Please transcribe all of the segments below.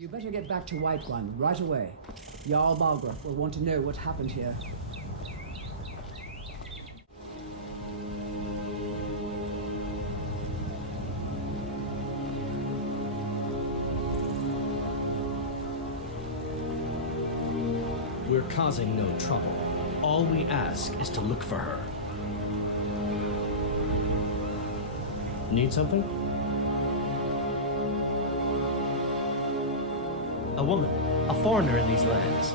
You better get back to Whiterun right away. Jarl Balgruuf will want to know what happened here. We're causing no trouble. All we ask is to look for her. Need something? A woman, a foreigner in these lands.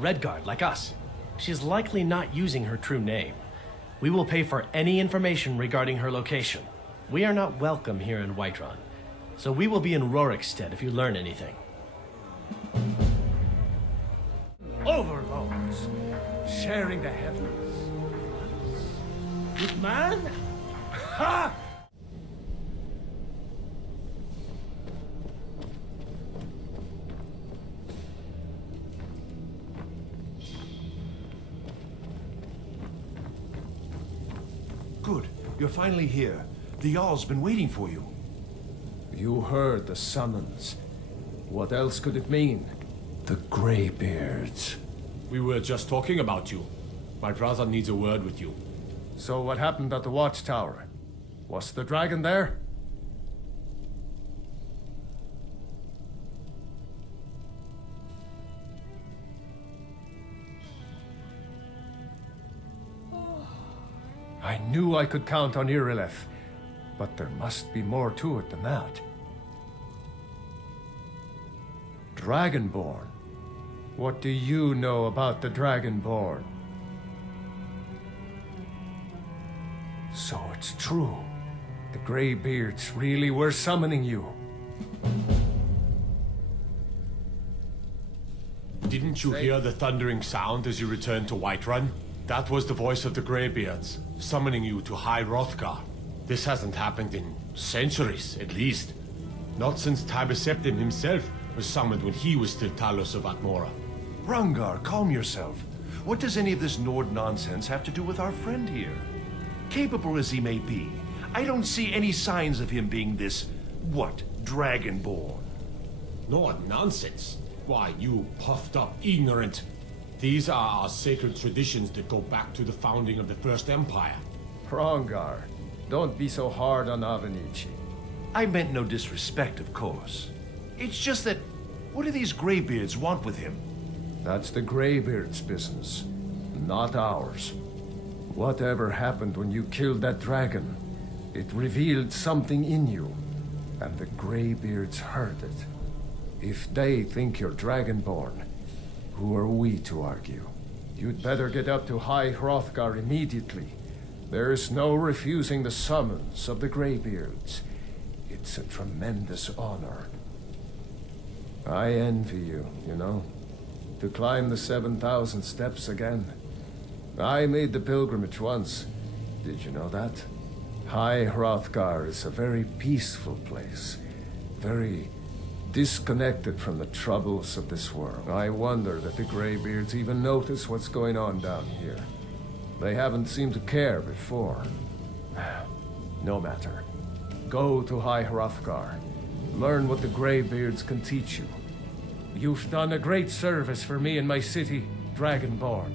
Redguard, like us. She's likely not using her true name. We will pay for any information regarding her location. We are not welcome here in Whiterun, so we will be in Rorikstead if you learn anything. Overlords, sharing the heavens. Good man? Ha! Good. You're finally here. The Jarl's been waiting for you. You heard the summons. What else could it mean? The Greybeards. We were just talking about you. My brother needs a word with you. So what happened at the watchtower? Was the dragon there? I knew I could count on Irileth, but there must be more to it than that. Dragonborn. What do you know about the Dragonborn? So it's true. The Greybeards really were summoning you. Didn't you hear the thundering sound as you returned to Whiterun? That was the voice of the Greybeards, summoning you to High Hrothgar. This hasn't happened in centuries, at least. Not since Tiber Septim himself was summoned when he was still Talos of Atmora. Rungar, calm yourself. What does any of this Nord nonsense have to do with our friend here? Capable as he may be, I don't see any signs of him being this, Dragonborn. No nonsense. Why, you puffed up ignorant. These are our sacred traditions that go back to the founding of the First Empire. Hrongar, don't be so hard on Avenici. I meant no disrespect, of course. It's just that, what do these Greybeards want with him? That's the Greybeards' business, not ours. Whatever happened when you killed that dragon, it revealed something in you, and the Greybeards heard it. If they think you're Dragonborn, who are we to argue? You'd better get up to High Hrothgar immediately. There's no refusing the summons of the Greybeards. It's a tremendous honor. I envy you, you know, to climb the 7,000 steps again. I made the pilgrimage once. Did you know that? High Hrothgar is a very peaceful place. Very disconnected from the troubles of this world. I wonder that the Greybeards even notice what's going on down here. They haven't seemed to care before. No matter. Go to High Hrothgar. Learn what the Greybeards can teach you. You've done a great service for me and my city, Dragonborn.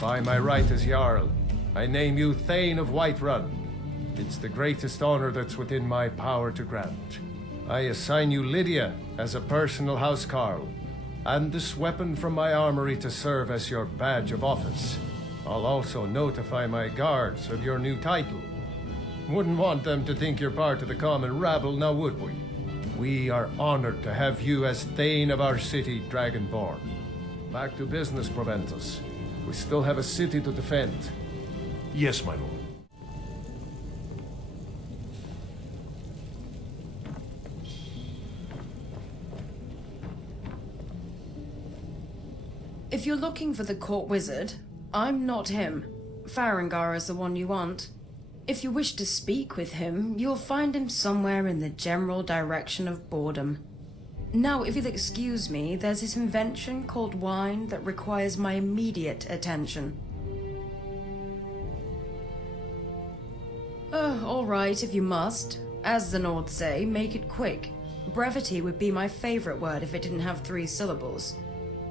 By my right as Jarl, I name you Thane of Whiterun. It's the greatest honor that's within my power to grant. I assign you Lydia as a personal housecarl, and this weapon from my armory to serve as your badge of office. I'll also notify my guards of your new title. Wouldn't want them to think you're part of the common rabble, now would we? We are honored to have you as Thane of our city, Dragonborn. Back to business, Proventus. We still have a city to defend. Yes, my lord. If you're looking for the court wizard, I'm not him. Farengar is the one you want. If you wish to speak with him, you'll find him somewhere in the general direction of boredom. Now, if you'll excuse me, there's this invention called wine that requires my immediate attention. All right, if you must. As the Nords say, make it quick. Brevity would be my favorite word if it didn't have 3 syllables.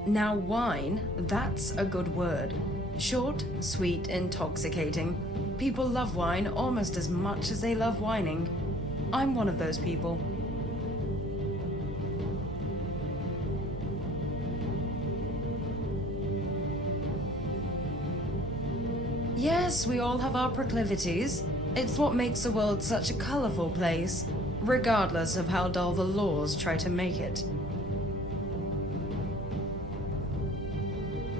Now wine, that's a good word. Short, sweet, intoxicating. People love wine almost as much as they love whining. I'm one of those people. Yes, we all have our proclivities. It's what makes the world such a colorful place, regardless of how dull the laws try to make it.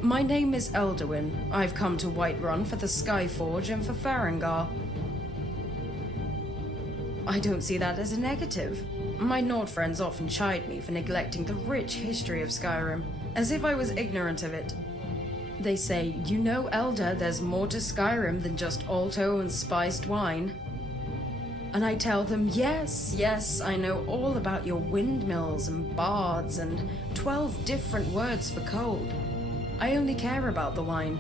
My name is Elderwin. I've come to Whiterun for the Skyforge and for Farengar. I don't see that as a negative. My Nord friends often chide me for neglecting the rich history of Skyrim, as if I was ignorant of it. They say, you know, Elder, there's more to Skyrim than just alto and spiced wine. And I tell them, yes, I know all about your windmills and bards and 12 different words for cold. I only care about the wine.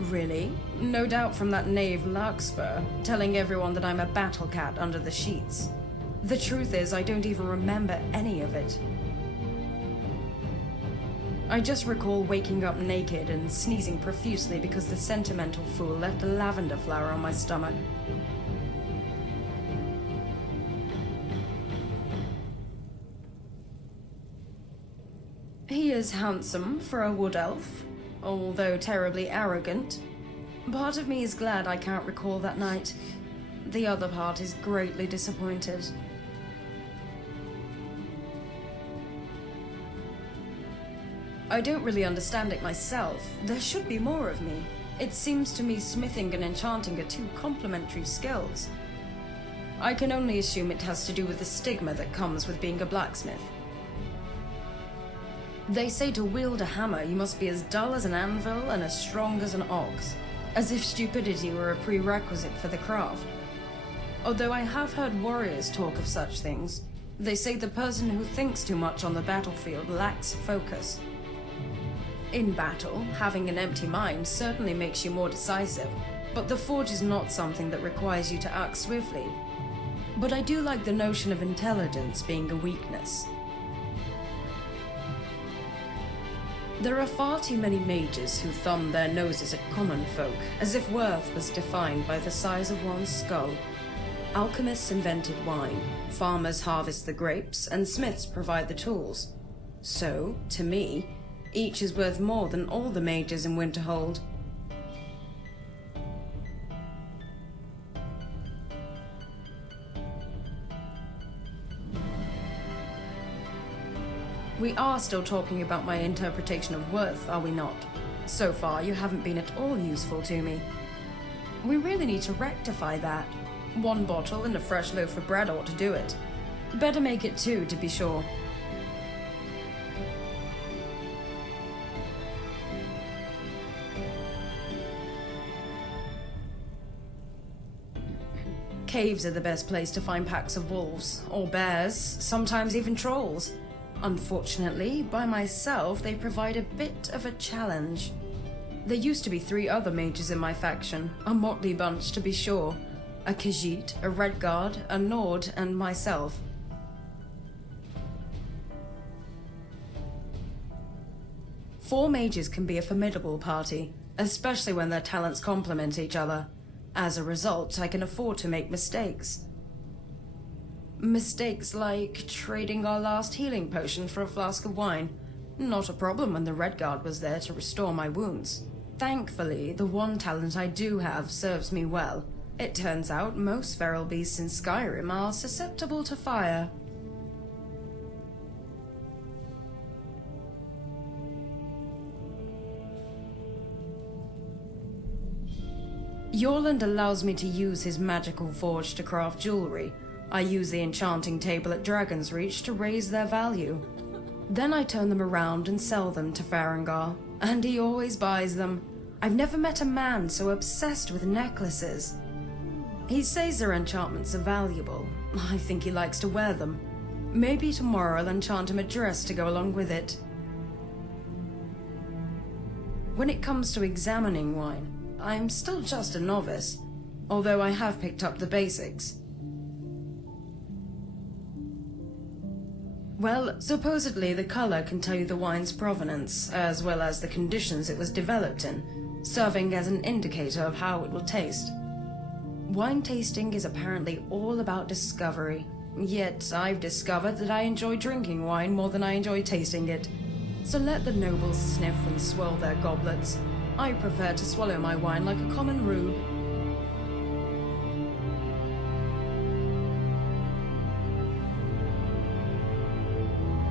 Really? No doubt from that knave Larkspur, telling everyone that I'm a battle cat under the sheets. The truth is, I don't even remember any of it. I just recall waking up naked and sneezing profusely because the sentimental fool left a lavender flower on my stomach. He is handsome for a wood elf, although terribly arrogant. Part of me is glad I can't recall that night. The other part is greatly disappointed. I don't really understand it myself. There should be more of me. It seems to me smithing and enchanting are 2 complementary skills. I can only assume it has to do with the stigma that comes with being a blacksmith. They say to wield a hammer, you must be as dull as an anvil and as strong as an ox, as if stupidity were a prerequisite for the craft. Although I have heard warriors talk of such things, they say the person who thinks too much on the battlefield lacks focus. In battle, having an empty mind certainly makes you more decisive, but the forge is not something that requires you to act swiftly. But I do like the notion of intelligence being a weakness. There are far too many mages who thumb their noses at common folk, as if worth was defined by the size of one's skull. Alchemists invented wine, farmers harvest the grapes, and smiths provide the tools. So, to me, each is worth more than all the mages in Winterhold. We are still talking about my interpretation of worth, are we not? So far, you haven't been at all useful to me. We really need to rectify that. 1 bottle and a fresh loaf of bread ought to do it. Better make it 2 to be sure. Caves are the best place to find packs of wolves, or bears, sometimes even trolls. Unfortunately, by myself, they provide a bit of a challenge. There used to be 3 other mages in my faction, a motley bunch to be sure. A Khajiit, a Redguard, a Nord, and myself. Four mages can be a formidable party, especially when their talents complement each other. As a result, I can afford to make mistakes. Mistakes like trading our last healing potion for a flask of wine. Not a problem when the Redguard was there to restore my wounds. Thankfully, the one talent I do have serves me well. It turns out most feral beasts in Skyrim are susceptible to fire. Yorland allows me to use his magical forge to craft jewelry. I use the enchanting table at Dragon's Reach to raise their value. Then I turn them around and sell them to Farengar, and he always buys them. I've never met a man so obsessed with necklaces. He says their enchantments are valuable. I think he likes to wear them. Maybe tomorrow I'll enchant him a dress to go along with it. When it comes to examining wine, I'm still just a novice, although I have picked up the basics. Well, supposedly the color can tell you the wine's provenance, as well as the conditions it was developed in, serving as an indicator of how it will taste. Wine tasting is apparently all about discovery, yet I've discovered that I enjoy drinking wine more than I enjoy tasting it. So let the nobles sniff and swirl their goblets. I prefer to swallow my wine like a common rube.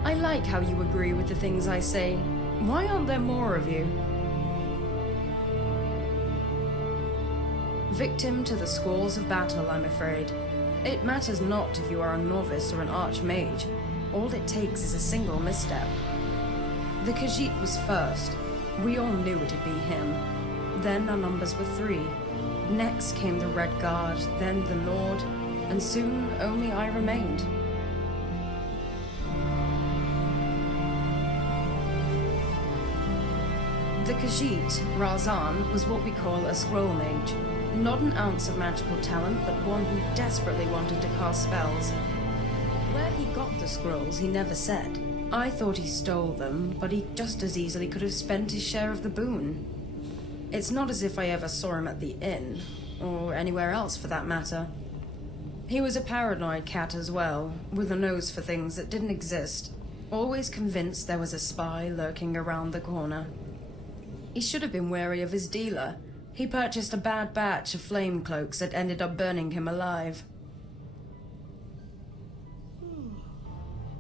I like how you agree with the things I say. Why aren't there more of you? Victim to the squalls of battle, I'm afraid. It matters not if you are a novice or an archmage. All it takes is a single misstep. The Khajiit was first. We all knew it'd be him. Then our numbers were 3. Next came the Red Guard, then the Nord, and soon only I remained. The Khajiit, Razan, was what we call a scroll mage. Not an ounce of magical talent, but one who desperately wanted to cast spells. Where he got the scrolls, he never said. I thought he stole them, but he just as easily could have spent his share of the boon. It's not as if I ever saw him at the inn, or anywhere else for that matter. He was a paranoid cat as well, with a nose for things that didn't exist, always convinced there was a spy lurking around the corner. He should have been wary of his dealer. He purchased a bad batch of flame cloaks that ended up burning him alive.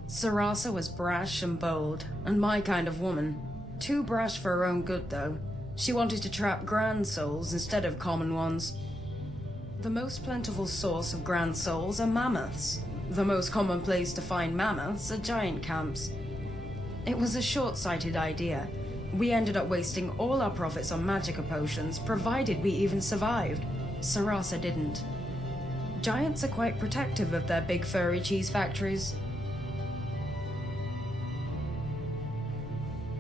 Sarasa was brash and bold, and my kind of woman. Too brash for her own good, though. She wanted to trap grand souls instead of common ones. The most plentiful source of grand souls are mammoths. The most common place to find mammoths are giant camps. It was a short-sighted idea. We ended up wasting all our profits on magicka potions, provided we even survived. Sarasa didn't. Giants are quite protective of their big furry cheese factories.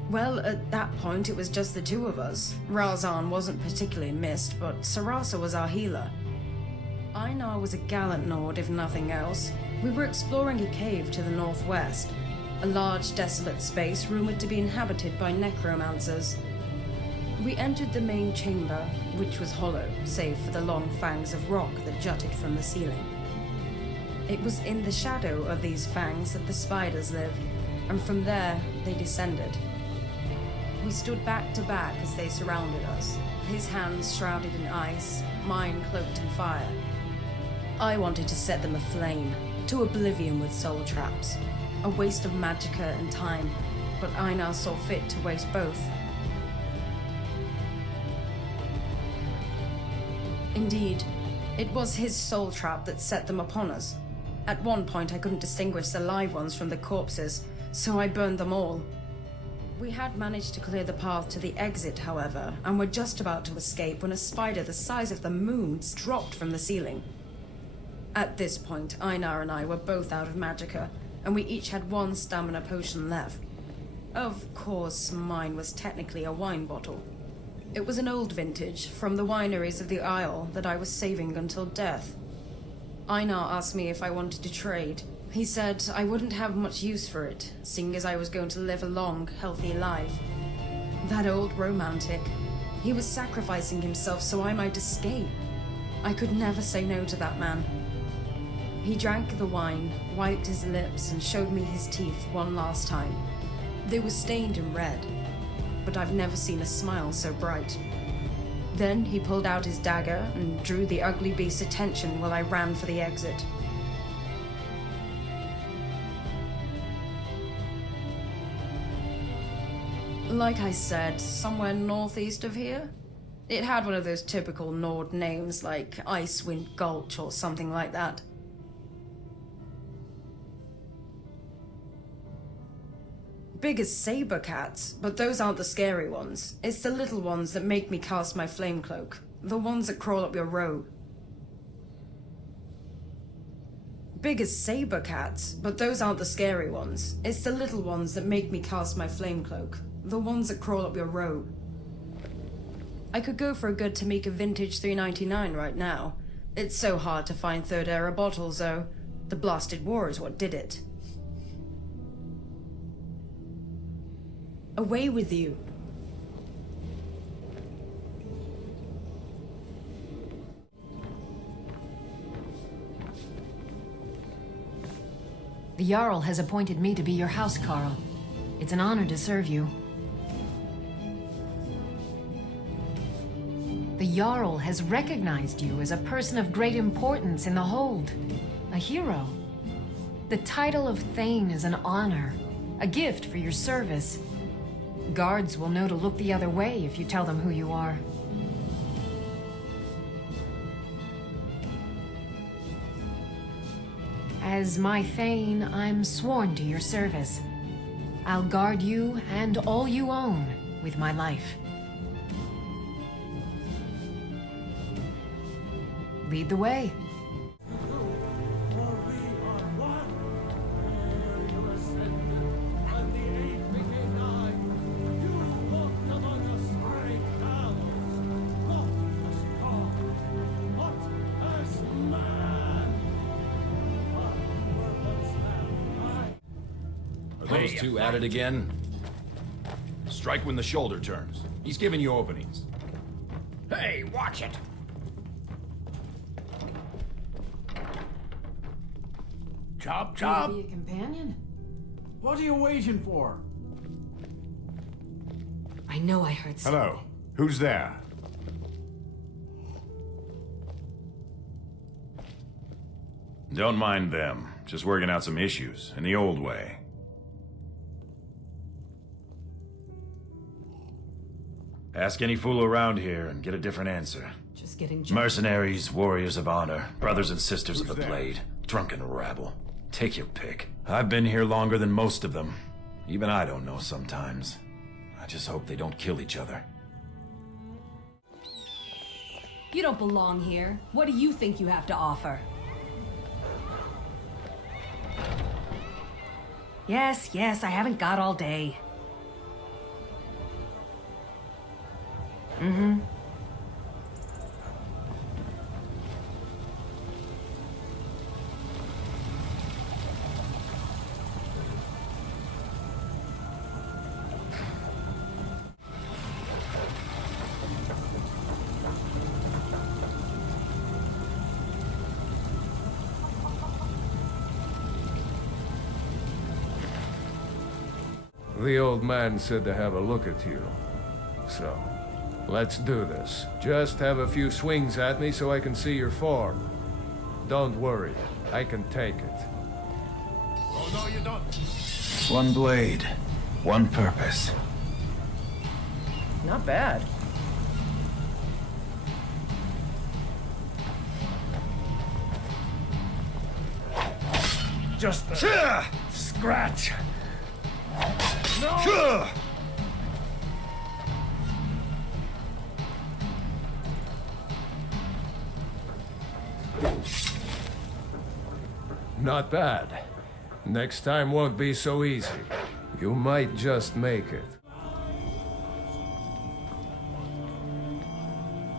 Well, at that point it was just the 2 of us. Razan wasn't particularly missed, but Sarasa was our healer. Einar was a gallant Nord, if nothing else. We were exploring a cave to the northwest. A large, desolate space rumored to be inhabited by necromancers. We entered the main chamber, which was hollow, save for the long fangs of rock that jutted from the ceiling. It was in the shadow of these fangs that the spiders lived, and from there they descended. We stood back to back as they surrounded us, his hands shrouded in ice, mine cloaked in fire. I wanted to set them aflame, to oblivion with soul traps. A waste of magicka and time, but Einar saw fit to waste both. Indeed, it was his soul trap that set them upon us. At one point I couldn't distinguish the live ones from the corpses, so I burned them all. We had managed to clear the path to the exit, however, and were just about to escape when a spider the size of the moon dropped from the ceiling. At this point, Einar and I were both out of magicka, and we each had 1 stamina potion left. Of course, mine was technically a wine bottle. It was an old vintage, from the wineries of the Isle, that I was saving until death. Einar asked me if I wanted to trade. He said I wouldn't have much use for it, seeing as I was going to live a long, healthy life. That old romantic. He was sacrificing himself so I might escape. I could never say no to that man. He drank the wine, wiped his lips, and showed me his teeth one last time. They were stained and red, but I've never seen a smile so bright. Then he pulled out his dagger and drew the ugly beast's attention while I ran for the exit. Like I said, somewhere northeast of here. It had one of those typical Nord names like Icewind Gulch or something like that. Big as saber cats, but those aren't the scary ones. It's the little ones that make me cast my flame cloak. The ones that crawl up your robe. Big as saber cats, but those aren't the scary ones. It's the little ones that make me cast my flame cloak. The ones that crawl up your robe. I could go for a good Tamika vintage 399 right now. It's so hard to find third era bottles, though. The blasted war is what did it. Away with you. The Jarl has appointed me to be your housecarl. It's an honor to serve you. The Jarl has recognized you as a person of great importance in the Hold. A hero. The title of Thane is an honor, a gift for your service. Guards will know to look the other way if you tell them who you are. As my Thane, I'm sworn to your service. I'll guard you and all you own with my life. Lead the way. Are those two at it again? Strike when the shoulder turns. He's giving you openings. Hey, watch it! Chop, chop! Be a companion? What are you waiting for? I know I heard some. Hello. Who's there? Don't mind them. Just working out some issues, in the old way. Ask any fool around here and get a different answer. Just getting Mercenaries, warriors of honor, brothers and sisters of the blade, drunken rabble. Take your pick. I've been here longer than most of them. Even I don't know sometimes. I just hope they don't kill each other. You don't belong here. What do you think you have to offer? Yes, I haven't got all day. Mm-hmm. The old man said to have a look at you. So, let's do this. Just have a few swings at me so I can see your form. Don't worry, I can take it. Oh, no, you don't. One blade, one purpose. Not bad. Just a scratch. No! Not bad. Next time won't be so easy. You might just make it.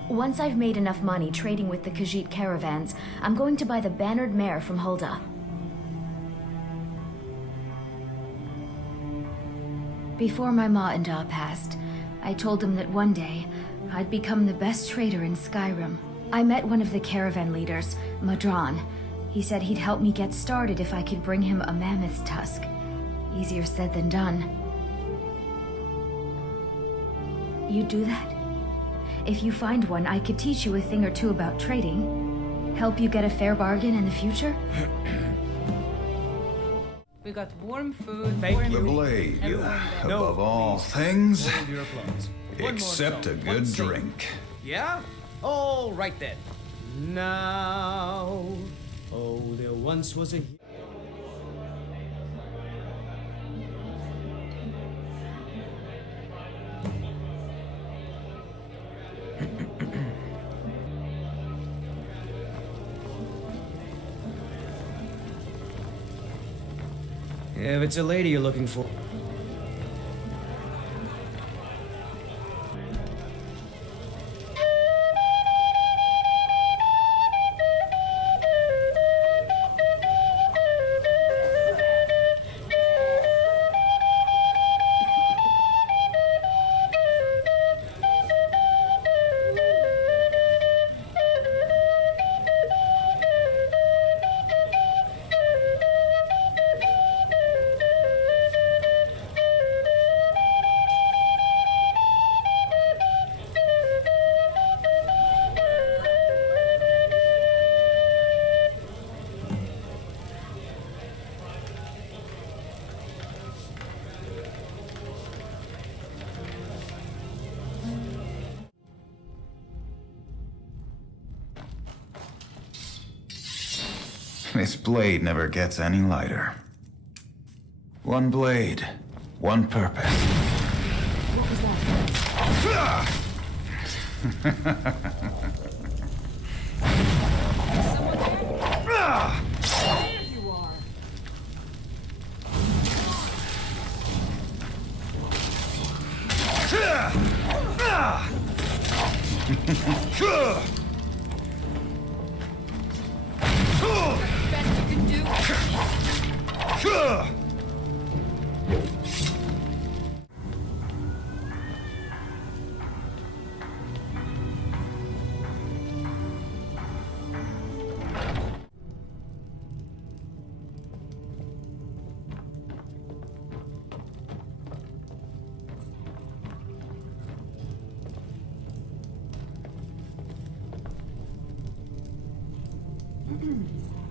Once I've made enough money trading with the Khajiit caravans, I'm going to buy the bannered mare from Hulda. Before my ma and Da passed, I told them that one day, I'd become the best trader in Skyrim. I met one of the caravan leaders, Madran. He said he'd help me get started if I could bring him a mammoth's tusk. Easier said than done. You'd do that? If you find one, I could teach you a thing or two about trading. Help you get a fair bargain in the future? We got warm food. The blade, above all things, except a good drink. Yeah? All right then. Now, oh, there once was a... If it's a lady you're looking for... This blade never gets any lighter. One blade, one purpose. What was that? There you are. Best you can do.